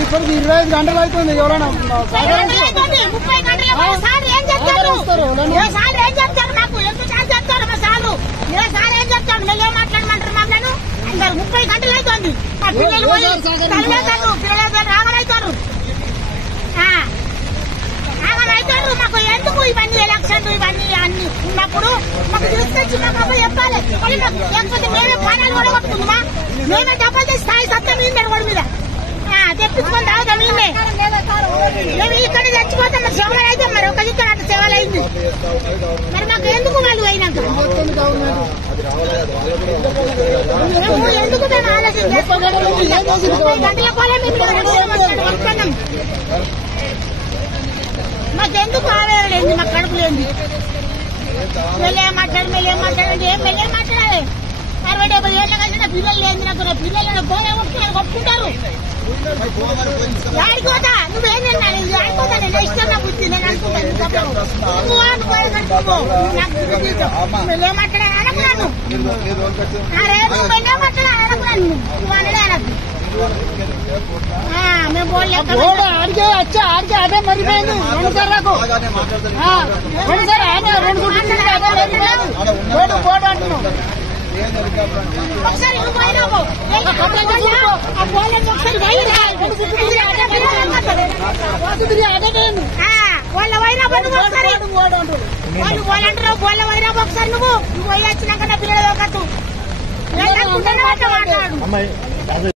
ఇప్పటికి 25 గంటలు అవుతుంది. ఎవరైనా 30 గంటలు సార్ ఏం చెప్తారు? ఏం చెప్తారు? నాకు ఎంతసార్లు చెప్తారు మా సార్లు? ఏ సార్ ఏం చెప్తాడు? మేము ఏం మాట్లాడమంటారు మమ్మల్ని? అందరు 30 గంటలు అవుతుంది. మా పిల్లలు పిల్లలు ఆగలవుతారు. ఆగలవుతారు. మాకు ఎందుకు ఇవన్నీ ఎలక్షన్లు ఇవన్నీ అన్ని ఉన్నప్పుడు మాకు తీసుకొచ్చి మాకు చెప్పాలి. లేకపోతే మేమే ప్రాణాలు కూడా కొట్టుకుందామా? మేమే డబ్బులు తెచ్చి స్థాయి సత్తా మీద గొడవ మీద తెప్పించుకొని తాగుతాం. మేము ఇక్కడ చచ్చిపోతాం. మరి సేవలు అయితే మరి ఒక ఇక్కడ అట్లా సేవలు అయింది. మరి మాకు ఎందుకు వాళ్ళు అయినాక మేము ఎందుకు మేము ఆలోచన గంటల కోలే మేము మాకెందుకు ఆవేదలేదు? మాకు కడుపు లేదు. మెల్లేం మాట్లాడండి. ఏం మెల్లేం మాట్లాడాలి? 60-70 ఏళ్ళ కలిసిన పిల్లలు లేదు. నాకు పిల్లలు పోలే కొట్టుకున్నారు, కొట్టుకుంటారు. ఆడిపోతా నువ్వేనన్నా ఆడిపోతా. నేను ఇష్టం నా బుద్ధి. నేను అనుకుంటాను మెల్లేం మాట్లాడాలి అనుకున్నాను. మెల్లేం మాట్లాడాలి అనుకున్నాను. నువ్వు అనడే అనద్దు. మేము పోలే ఆడికే వచ్చా ఆడికే అదే మరిపోయింది. 2 సార్ నాకు 2 సార్ రెండు బోర్డు అంటున్నావు. ఒకసారి నువ్వు పోయినావు ఒకసారి వాళ్ళ పోయినావు. వాళ్ళు పోలంటారు. వాళ్ళ పోయినావు ఒకసారి నువ్వు పోయి వచ్చినాక నా పిల్లలు ఒకటి మాట్లాడు.